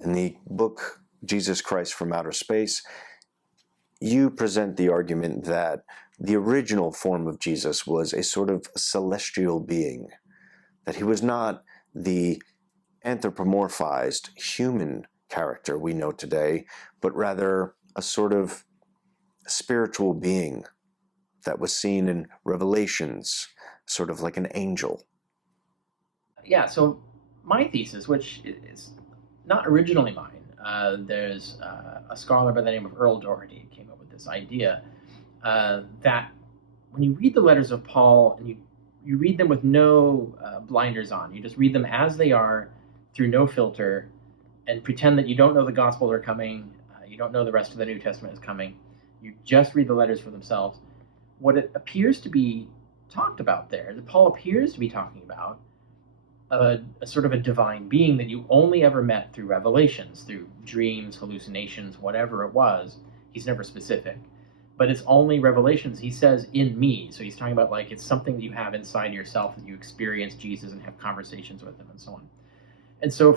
In the book Jesus Christ from Outer Space, you present the argument that the original form of Jesus was a sort of celestial being, that he was not the anthropomorphized human character we know today, but rather a sort of spiritual being that was seen in Revelations, sort of like an angel. Yeah, so my thesis, which is not originally mine, there's a scholar by the name of Earl Doherty came up with this idea that when you read the letters of Paul and you read them with no blinders on, you just read them as they are through no filter and pretend that you don't know the Gospels are coming, you don't know the rest of the New Testament is coming, you just read the letters for themselves. What it appears to be talked about there, that Paul appears to be talking about, a sort of a divine being that you only ever met through revelations, through dreams, hallucinations, whatever it was. He's never specific, but it's only revelations. He says, in me. So he's talking about like it's something that you have inside yourself, that you experience Jesus and have conversations with him and so on. And so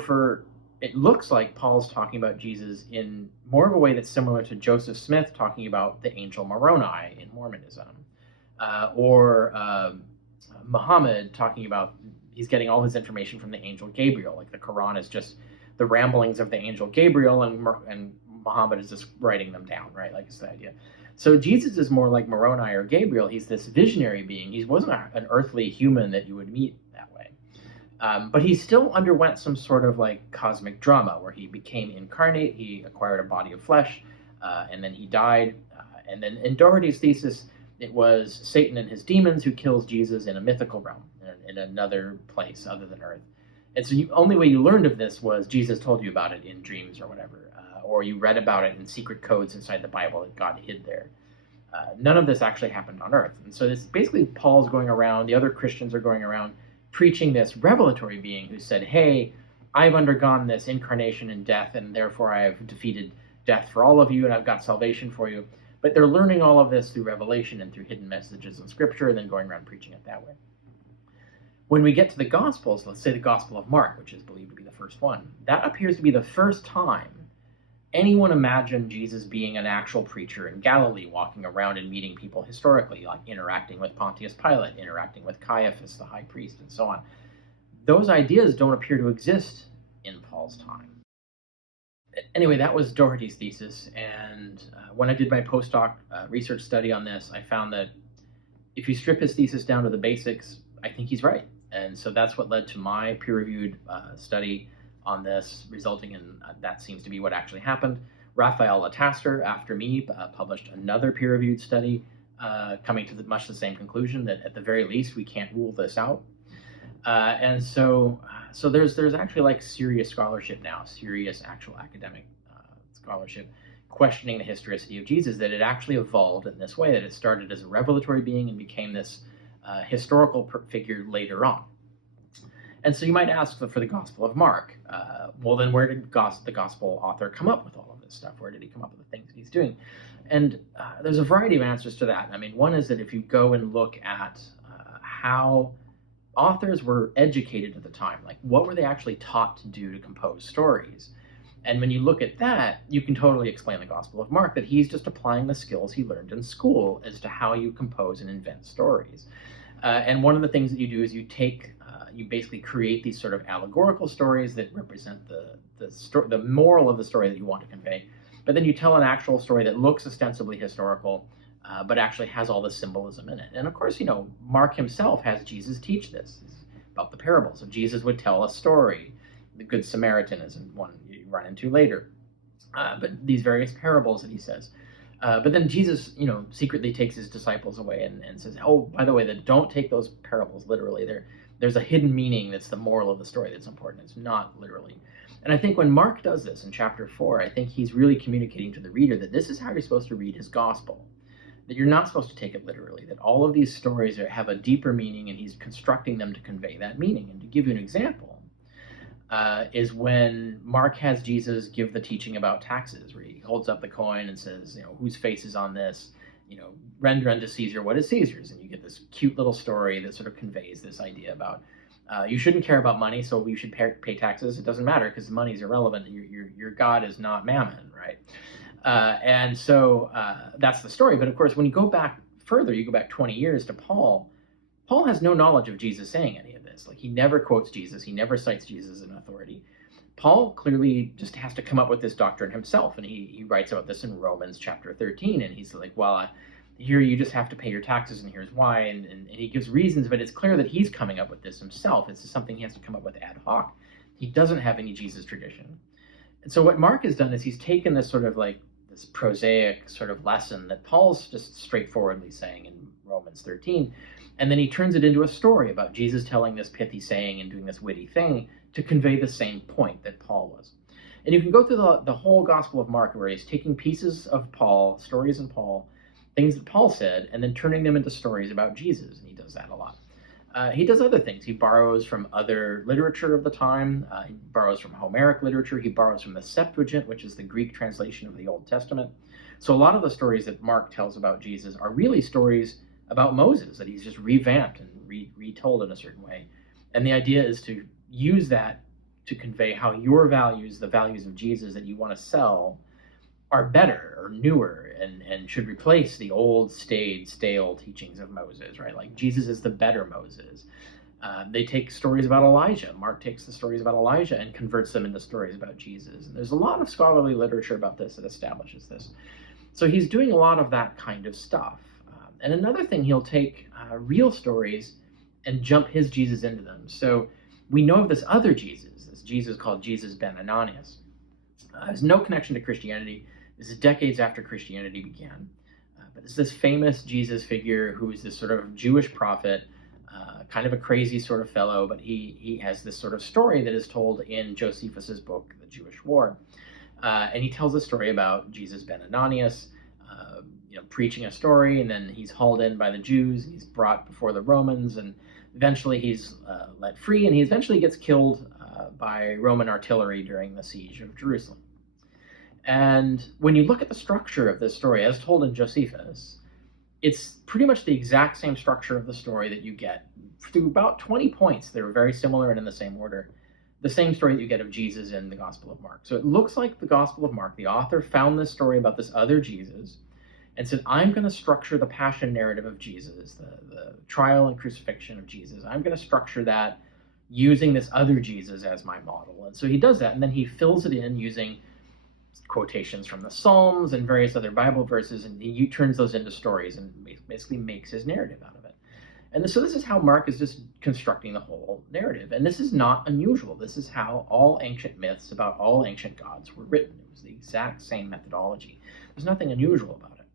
it looks like Paul's talking about Jesus in more of a way that's similar to Joseph Smith talking about the angel Moroni in Mormonism, or Muhammad talking about he's getting all his information from the angel Gabriel. Like the Quran is just the ramblings of the angel Gabriel, and Muhammad is just writing them down, right? Like it's the idea. So Jesus is more like Moroni or Gabriel. He's this visionary being. He wasn't an earthly human that you would meet that way. But he still underwent some sort of like cosmic drama where he became incarnate, he acquired a body of flesh, and then he died. And then in Doherty's thesis, it was Satan and his demons who kills Jesus in a mythical realm, in another place other than Earth. And so the only way you learned of this was Jesus told you about it in dreams or whatever, or you read about it in secret codes inside the Bible that God hid there. None of this actually happened on Earth. And so this basically Paul's going around, the other Christians are going around preaching this revelatory being who said, hey, I've undergone this incarnation and death, and therefore I have defeated death for all of you, and I've got salvation for you. But they're learning all of this through revelation and through hidden messages in Scripture, and then going around preaching it that way. When we get to the Gospels, let's say the Gospel of Mark, which is believed to be the first one, that appears to be the first time anyone imagined Jesus being an actual preacher in Galilee, walking around and meeting people historically, like interacting with Pontius Pilate, interacting with Caiaphas, the high priest, and so on. Those ideas don't appear to exist in Paul's time. Anyway, that was Doherty's thesis, and when I did my postdoc research study on this, I found that if you strip his thesis down to the basics, I think he's right. And so that's what led to my peer-reviewed study on this, resulting in that seems to be what actually happened. Raphael Lataster, after me, published another peer-reviewed study coming to much the same conclusion, that at the very least we can't rule this out. And so there's actually like serious scholarship now, serious actual academic scholarship questioning the historicity of Jesus, that it actually evolved in this way, that it started as a revelatory being and became this historical figure later on. And so you might ask for the Gospel of Mark, well then where did the Gospel author come up with all of this stuff? Where did he come up with the things that he's doing? And there's a variety of answers to that. I mean, one is that if you go and look at how authors were educated at the time, like what were they actually taught to do to compose stories? And when you look at that, you can totally explain the Gospel of Mark, that he's just applying the skills he learned in school as to how you compose and invent stories. And one of the things that you do is you basically create these sort of allegorical stories that represent the moral of the story that you want to convey. But then you tell an actual story that looks ostensibly historical, but actually has all the symbolism in it. And of course, Mark himself has Jesus teach this. It's about the parables. So Jesus would tell a story. The Good Samaritan is one you run into later. But these various parables that he says. But then Jesus, secretly takes his disciples away and says, oh, by the way, don't take those parables literally. There's a hidden meaning that's the moral of the story that's important. It's not literally. And I think when Mark does this in chapter 4, I think he's really communicating to the reader that this is how you're supposed to read his gospel. That you're not supposed to take it literally, that all of these stories have a deeper meaning, and he's constructing them to convey that meaning. And to give you an example, is when Mark has Jesus give the teaching about taxes, where he holds up the coin and says, whose face is on this? Render unto Caesar what is Caesar's. And you get this cute little story that sort of conveys this idea about You shouldn't care about money, so you should pay taxes. It doesn't matter because the money is irrelevant. Your God is not mammon, right? And so that's the story. But of course, when you go back further, you go back 20 years to Paul. Paul has no knowledge of Jesus saying any of this. Like, he never quotes Jesus. He never cites Jesus as an authority. Paul clearly just has to come up with this doctrine himself. And he writes about this in Romans chapter 13. And he's like, well, here you just have to pay your taxes, and here's why. And he gives reasons, but it's clear that he's coming up with this himself. It's just something he has to come up with ad hoc. He doesn't have any Jesus tradition. And so what Mark has done is he's taken this sort of like this prosaic sort of lesson that Paul's just straightforwardly saying in Romans 13, and then he turns it into a story about Jesus telling this pithy saying and doing this witty thing to convey the same point that Paul was. And you can go through the whole Gospel of Mark where he's taking pieces of Paul, stories in Paul, things that Paul said, and then turning them into stories about Jesus, and he does that a lot. He does other things. He borrows from other literature of the time. He borrows from Homeric literature. He borrows from the Septuagint, which is the Greek translation of the Old Testament. So a lot of the stories that Mark tells about Jesus are really stories about Moses that he's just revamped and retold in a certain way. And the idea is to use that to convey how your values, the values of Jesus that you want to sell, are better or newer and should replace the old, stale teachings of Moses, right? Like, Jesus is the better Moses. They take stories about Elijah. Mark takes the stories about Elijah and converts them into stories about Jesus. And there's a lot of scholarly literature about this that establishes this. So he's doing a lot of that kind of stuff. And another thing, he'll take real stories and jump his Jesus into them. So we know of this other Jesus, this Jesus called Jesus ben Ananias. Has no connection to Christianity. This is decades after Christianity began. But it's this famous Jesus figure who is this sort of Jewish prophet, kind of a crazy sort of fellow, but he has this sort of story that is told in Josephus's book, The Jewish War. And he tells a story about Jesus ben Ananias, preaching a story, and then he's hauled in by the Jews, and he's brought before the Romans, and eventually he's let free, and he eventually gets killed by Roman artillery during the siege of Jerusalem. And when you look at the structure of this story, as told in Josephus, it's pretty much the exact same structure of the story that you get through about 20 points that are very similar and in the same order. The same story that you get of Jesus in the Gospel of Mark. So it looks like the Gospel of Mark, the author found this story about this other Jesus and said, I'm going to structure the passion narrative of Jesus, the trial and crucifixion of Jesus. I'm going to structure that using this other Jesus as my model. And so he does that, and then he fills it in using quotations from the Psalms and various other Bible verses, and he turns those into stories and basically makes his narrative out of it. And so this is how Mark is just constructing the whole narrative. And this is not unusual. This is how all ancient myths about all ancient gods were written. It was the exact same methodology. There's nothing unusual about it.